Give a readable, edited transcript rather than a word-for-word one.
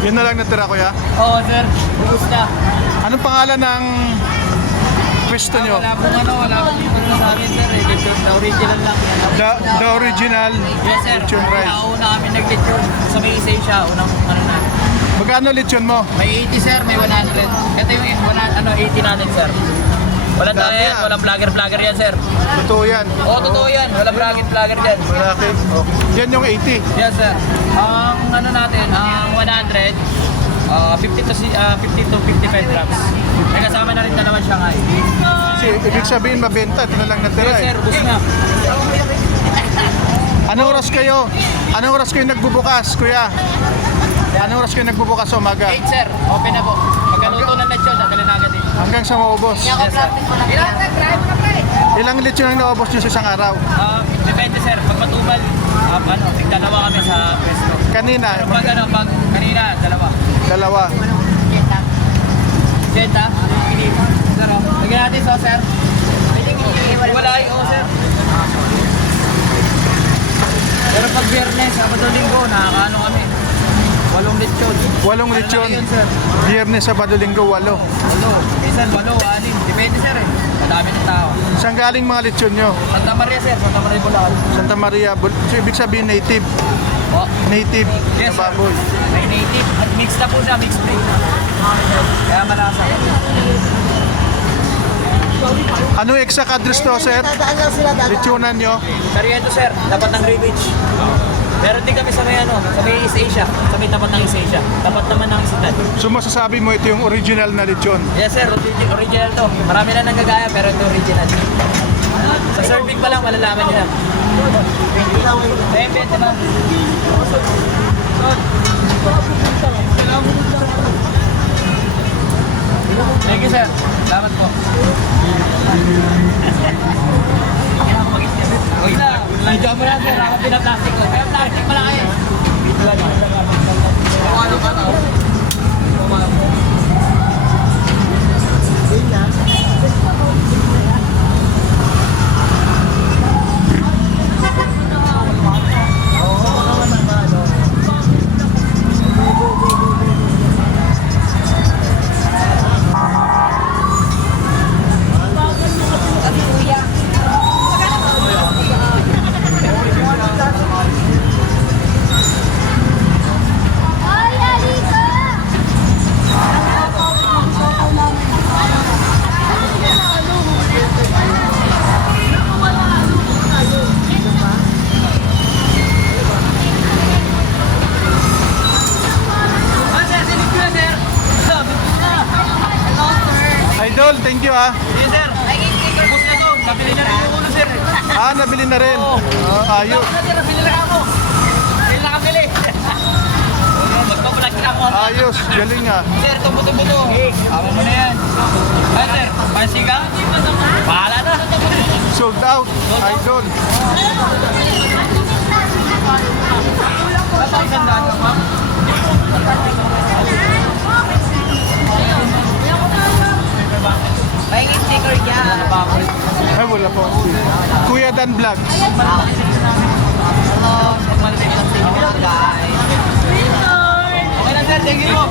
Yun na lang natira, kuya. Oo, sir. Ubus na. Anong pangalan ng pwesto nyo? Wala pong dito sa amin, sir. Lechon na original lang. The original Yes, sir. lechon rice. Nauna kami nag-lechon. Sa may isa siya, unang na. Magkano lechon mo? May 80, sir. May 100. Ito yung 80 natin, sir. Wala tayo Dami yan. yan. Walang vlogger yan, sir. Totoo yan. Oo, totoo yan. Walang vlogger yan. Malaki. Oh. Yan yung 80. Yes, sir. Ang ano natin, ang 100, 50 to 55 grams. May kasama na rin dalawang Shanghai. Kasi ibig sabihin mabenta. Ito na lang natira Yes, eh. sir. Ubus na. Anong oras kayo? Anong oras kayo nagbubukas, kuya? Anong oras kayo nagbubukas sa umaga? 8, sir. Open na po. Pagkaluto ng lechon, nadali na agad eh. Hanggang sa maubos. Yes, sir. Ilang lechon ang naubos nyo sa isang araw? Depende, sir. Pag matubal, tigdalawa kami sa pwesto. Kanina, Pag kanina, dalawa. dalawa. Jenta? Sir, lagyan natin so, sir. Wala ay, sir. Pero pag biyernes, Sabado, Linggo, nakakaano kami. 8 lechon. 8 lechon. Ano na yun, sir? Biyernes, Sabado, Linggo, 8. 8. Minsan 8, 6. Depende, sir eh. Madami ng tao. Saan galing mga lechon nyo? Santa Maria, sir. Santa Maria, Bulacan. Santa Maria. So, ibig sabihin native. Oh. Native Yes, na sir. baboy. May native. At mix na po siya, mix breed. Kaya malasa. Ano exact address to, sir? Lechonan nyo? Sarili ito, sir. Dapat ng ribage. Meron din kami sa may sa may East Asia. Sa may tapat ng East Asia. Tapat naman ng Isitan. So masasabi mo ito yung original na lechon? Yes, sir. Original to. Marami na nanggagaya pero ito original. Sa serving pa lang, malalaman nyo na. Bente na. Thank you, sir. Salamat po. Huwag na. Nandiyan mo na, sir. Ako pinaplastic ko. Kaya plastic pala kayo. Idol, thank you ah. Yes, sir. Ubus na to. Nabili na rin yung ulo, sir. Ah, nabili na rin. Oo. Ayos. Nabili na ako. Hindi na kabili. Magpapalag na ako. Ayos, galing ah. Sir, tumbo-tumbo to. Amo mo na yan. Ay, sir. Pansiga? Bahala na. Sold out, idol. Basta isang daan ka, ma'am. Pahingin sticker niya. Ay, wala po. Kuya Dan Vlog. Okay lang, sir. Thank you po.